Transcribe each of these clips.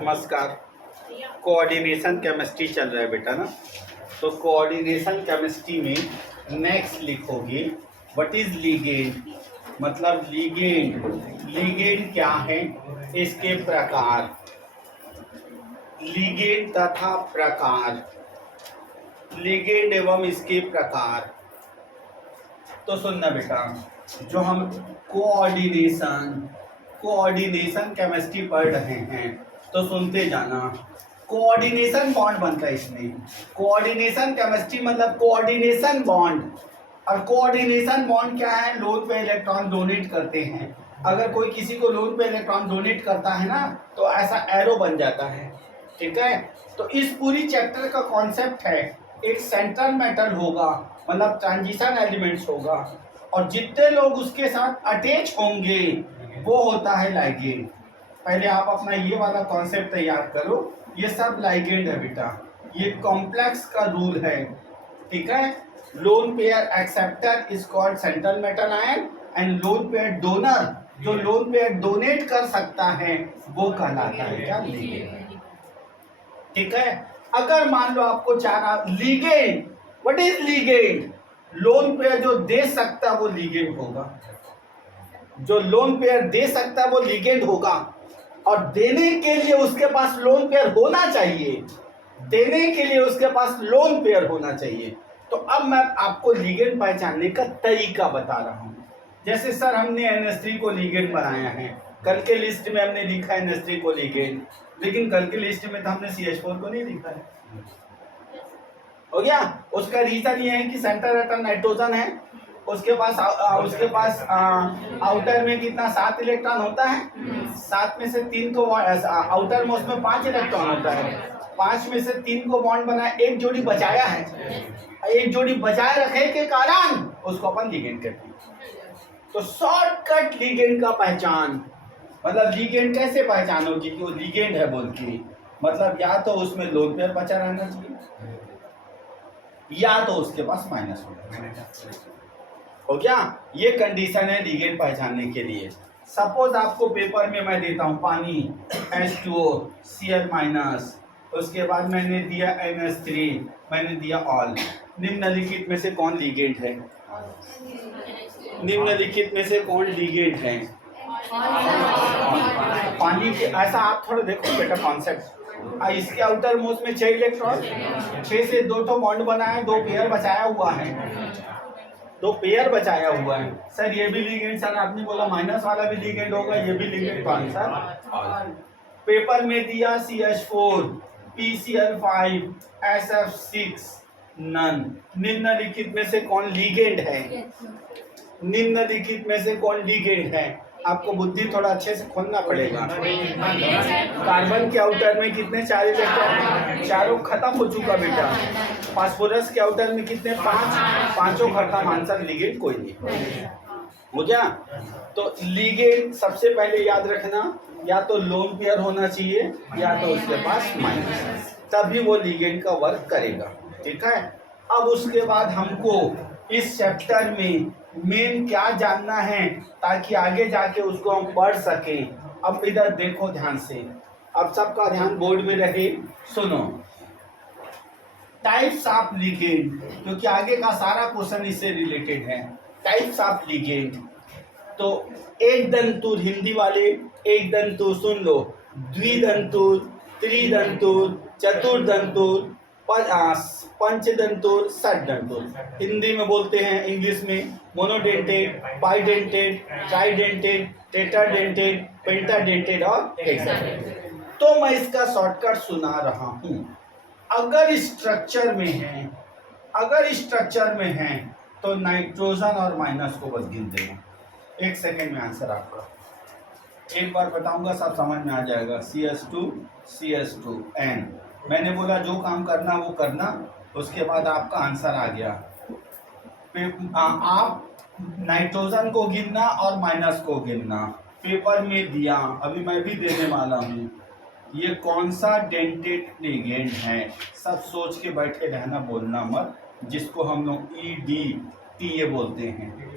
नमस्कार। Coordination chemistry चल रहा है बेटा ना। तो कोऑर्डिनेशन केमिस्ट्री में नेक्स्ट लिखोगे व्हाट इज लिगेंड। मतलब लिगेंड क्या है, इसके प्रकार, लिगेंड तथा प्रकार, लिगेंड एवं इसके प्रकार। तो सुनना बेटा, जो हम कोऑर्डिनेशन केमिस्ट्री पढ़ रहे हैं तो सुनते जाना। कोऑर्डिनेशन बॉन्ड बनता है इसमें। कोऑर्डिनेशन केमिस्ट्री मतलब कोऑर्डिनेशन बॉन्ड। और कोऑर्डिनेशन बॉन्ड क्या है, लोन पे इलेक्ट्रॉन डोनेट करते हैं। अगर कोई किसी को लोन पे इलेक्ट्रॉन डोनेट करता है ना तो ऐसा एरो बन जाता है। ठीक है, तो इस पूरी चैप्टर का कॉन्सेप्ट है एक सेंट्रल मेटल होगा, मतलब ट्रांजिशन एलिमेंट्स होगा, और जितने लोग उसके साथ अटैच होंगे वो होता है लाइगेंड। पहले आप अपना ये वाला कॉन्सेप्ट तैयार करो। ये सब लाइगेंड है बेटा, ये कॉम्प्लेक्स का रूल है। ठीक है, lone pair acceptor is called central metal ion and lone pair donor, जो लोन पेयर डोनेट कर सकता है वो कहलाता है क्या, लिगेंड। ठीक है, अगर मान लो आपको चाह ligand, what is ligand, lone pair जो दे सकता वो लिगेंड होगा। जो लोन पेयर दे सकता वो लिगेंड होगा, और देने के लिए उसके पास लोन पेयर होना चाहिए। देने के लिए उसके पास लोन पेयर होना चाहिए। तो अब मैं आपको लिगेंड पहचानने का तरीका बता रहा हूं। जैसे सर हमने NH3 को लिगेंड बनाया है, कल के लिस्ट में हमने लिखा है NH3 को लिगेंड, लेकिन कल के लिस्ट में तो हमने CH4 को नहीं लिखा है। हो गया। उसका रीजन ये है कि सेंटर एटम नाइट्रोजन है, उसके पास आउटर में कितना 7 इलेक्ट्रॉन होता है। 7 में से 3 को आउटर मोस्ट में 5 इलेक्ट्रॉन होता है, 5 में से 3 को बॉन्ड बनाया, एक जोड़ी बचाया है। एक जोड़ी बचाए रखे के कारण उसको अपन लिगेंड कहते हैं। तो शॉर्टकट लिगेंड का पहचान, मतलब लिगेंड कैसे पहचानोगे कि वो लिगेंड है बोल के, मतलब या तो उसमें लोन पेयर बचा रहना चाहिए या तो उसके पास माइनस हो गया। ये कंडीशन है लिगेंड पहचानने के लिए। सपोज आपको पेपर में मैं देता हूं पानी H2O Cl-, उसके बाद मैंने दिया NH3, मैंने दिया ऑल। निम्नलिखित में से कौन लिगेंड है, निम्नलिखित में से कौन लिगेंड है, पानी के। ऐसा आप थोड़ा देखो बेटा कॉन्सेप्ट। इसके आउटर मोस्ट में 6 इलेक्ट्रॉन, 6 से 2 तो बॉन्ड बना है, 2 पेयर बचाया हुआ है, 2 पेयर बचाया हुआ है। सर ये भी लिगेंड, सर आपने बोला माइनस वाला भी लिगेंड होगा, ये भी लिगेंड का आंसर। पेपर में दिया CH4 PCl5 SF6 नन। निम्नलिखित में से कौन लिगेंड है, निम्नलिखित में से कौन लिगेंड है। आपको बुद्धि थोड़ा अच्छे से खोलना पड़ेगा। कार्बन के आउटर में कितने 4 इलेक्ट्रॉन, चारों खत्म हो चुका बेटा। फास्फोरस के आउटर में कितने 5, पांचों खत्म, आंसर लिगेंड कोई नहीं हो गया। तो लिगेंड सबसे पहले याद रखना, या तो लोन पेयर होना चाहिए या तो उसके पास माइनस, तभी वो लिगेंड का वर्क करेगा। ठीक है, अब उसके बाद हमको इस चैप्टर में मेन क्या जानना है ताकि आगे जाके उसको हम पढ़ सकें। अब इधर देखो ध्यान से, अब सबका ध्यान बोर्ड में रहे। सुनो, टाइप्स ऑफ लिगेंड, क्योंकि आगे का सारा क्वेश्चन इससे रिलेटेड है। टाइप्स ऑफ लिगेंड, तो एक दंतुर, हिंदी वाले एक दंतुर सुन लो, द्विदंतुर, त्रिदंतुर, चतुर्दंतुर, पंचदंतुर, षटदंतुर। हिंदी में बोलते हैं, इंग्लिश में मोनोडेंटेड, बाइडेंटेड, ट्राइडेंटेड, टेट्राडेंटेड, पेंटाडेंटेड और हेक्साडेंटेड। तो मैं इसका शॉर्टकट सुना रहा हूं। अगर स्ट्रक्चर में है तो नाइट्रोजन और माइनस को बस गिन देना। 1 सेकेंड में आंसर आपका, एक बार बताऊंगा सब समझ में आ जाएगा। CH2 N, मैंने बोला जो काम करना वो करना, उसके बाद आपका आंसर आ गया। आप नाइट्रोजन को गिनना और माइनस को गिनना, पेपर में दिया, अभी मैं भी देने वाला हूँ। ये कौन सा डेंटेड लिगेंड है, सब सोच के बैठे रहना, बोलना मत, जिसको हम लोग EDTA बोलते हैं।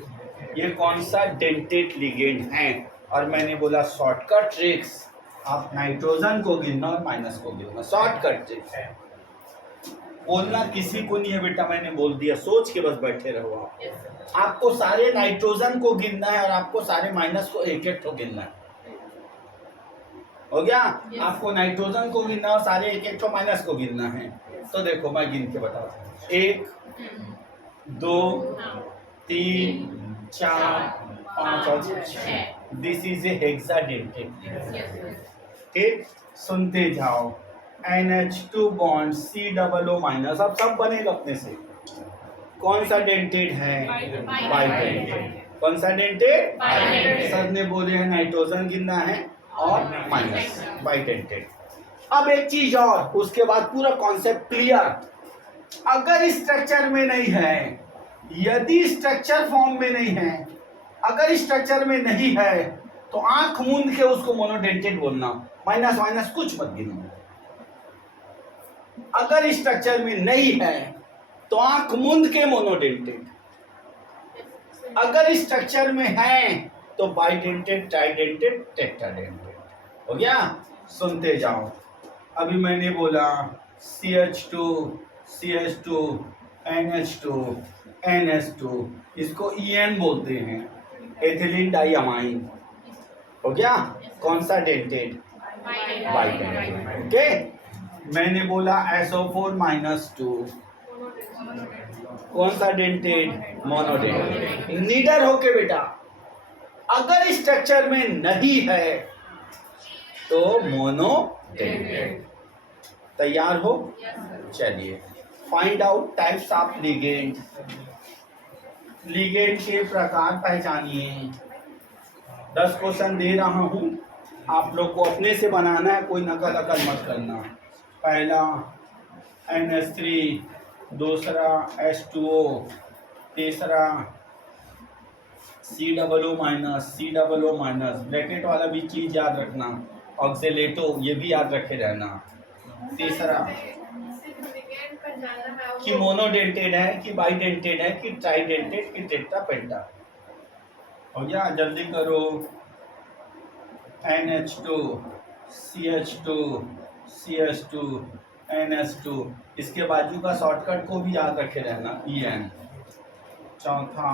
ये कौन सा डेंटेड लिगेंड है, और मैंने बोला शॉर्टकट ट्रिक्स आप नाइट्रोजन को गिनना और माइनस को गिनना, शॉर्टकट ट्रिक है। बोलना किसी को नहीं है बेटा, मैंने बोल दिया, सोच के बस बैठे रहो आप। आपको सारे नाइट्रोजन को गिनना है और आपको सारे माइनस को एक एक को गिनना है। हो गया? आपको नाइट्रोजन को गिनना और सारे एक एक को माइनस को गिनना है। तो देखो मैं गिन के बताता हूँ, 1 2 3 4 5 और 6। This is a hexadentate. ठीक, सुनते जाओ। NH2 बॉन्ड COO माइनस, अब सब बनेगा अपने से। कौन सा डेंटेड है? बाइडेंटेड। कौन सा डेंटेड? सर ने बोले हैं नाइट्रोजन गिनना है और माइनस, बाइडेंटेड। अब एक चीज और, उसके बाद पूरा कॉन्सेप्ट क्लियर। अगर स्ट्रक्चर में नहीं है, यदि स्ट्रक्चर फॉर्म में नहीं है, अगर स्ट्रक्चर में नहीं है तो आंख मूंद के उसको मोनोडेंटेड बोलना, माइनस माइनस कुछ मत गिनना। अगर स्ट्रक्चर में नहीं है तो आंख मूंद के मोनोडेंटेड, अगर स्ट्रक्चर में है तो बाइडेंटेड, ट्राइडेंटेड, टेट्राडेंटेड। हो गया? सुनते जाओ। अभी मैंने बोला CH2 CH2 NH2 NH2, इसको EN बोलते हैं, एथिलीन डाइअमाइन। हो गया? कौन सा डेंटेड? बाइडेंटेड। ओके, मैंने बोला SO4 -2, कौन सा डेंटेड? मोनोडेंटेड। नीडर होके बेटा, अगर स्ट्रक्चर में नहीं है तो मोनोडेंटेड। तैयार हो? चलिए, find out types of ligand. Ligand के प्रकार पहचानिए। 10 क्वेश्चन दे रहा हूं, आप लोग को अपने से बनाना है, कोई नकल अकल मत करना। पहला NH3, दूसरा H2O, तीसरा COO माइनस, ब्रैकेट वाला भी चीज याद रखना, ऑक्सीलेटो ये भी याद रखे रहना। तीसरा कि मोनोडेंटेड है कि बाइडेंटेड है कि ट्राइडेंटेड कि टेट्रा पेंटा। हो गया? जल्दी करो। NH2 CH2 CH2 NH2, इसके बाजू का शॉर्टकट को भी याद रखे रहना, EN। चौथा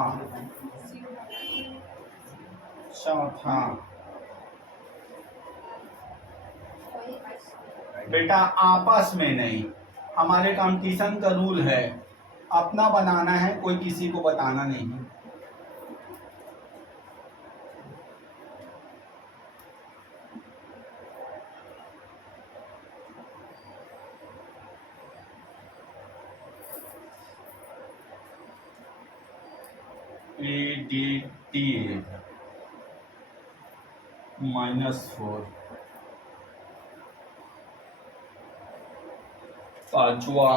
बेटा आपस में नहीं, हमारे कंपटीशन का रूल है, अपना बनाना है, कोई किसी को बताना नहीं। ADT -4, पांचवा,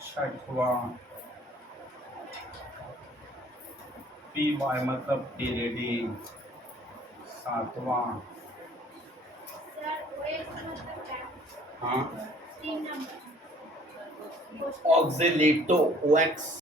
छठवा, PY मतलब pyridine, सातवां, हाँ ऑक्सीलेटो OX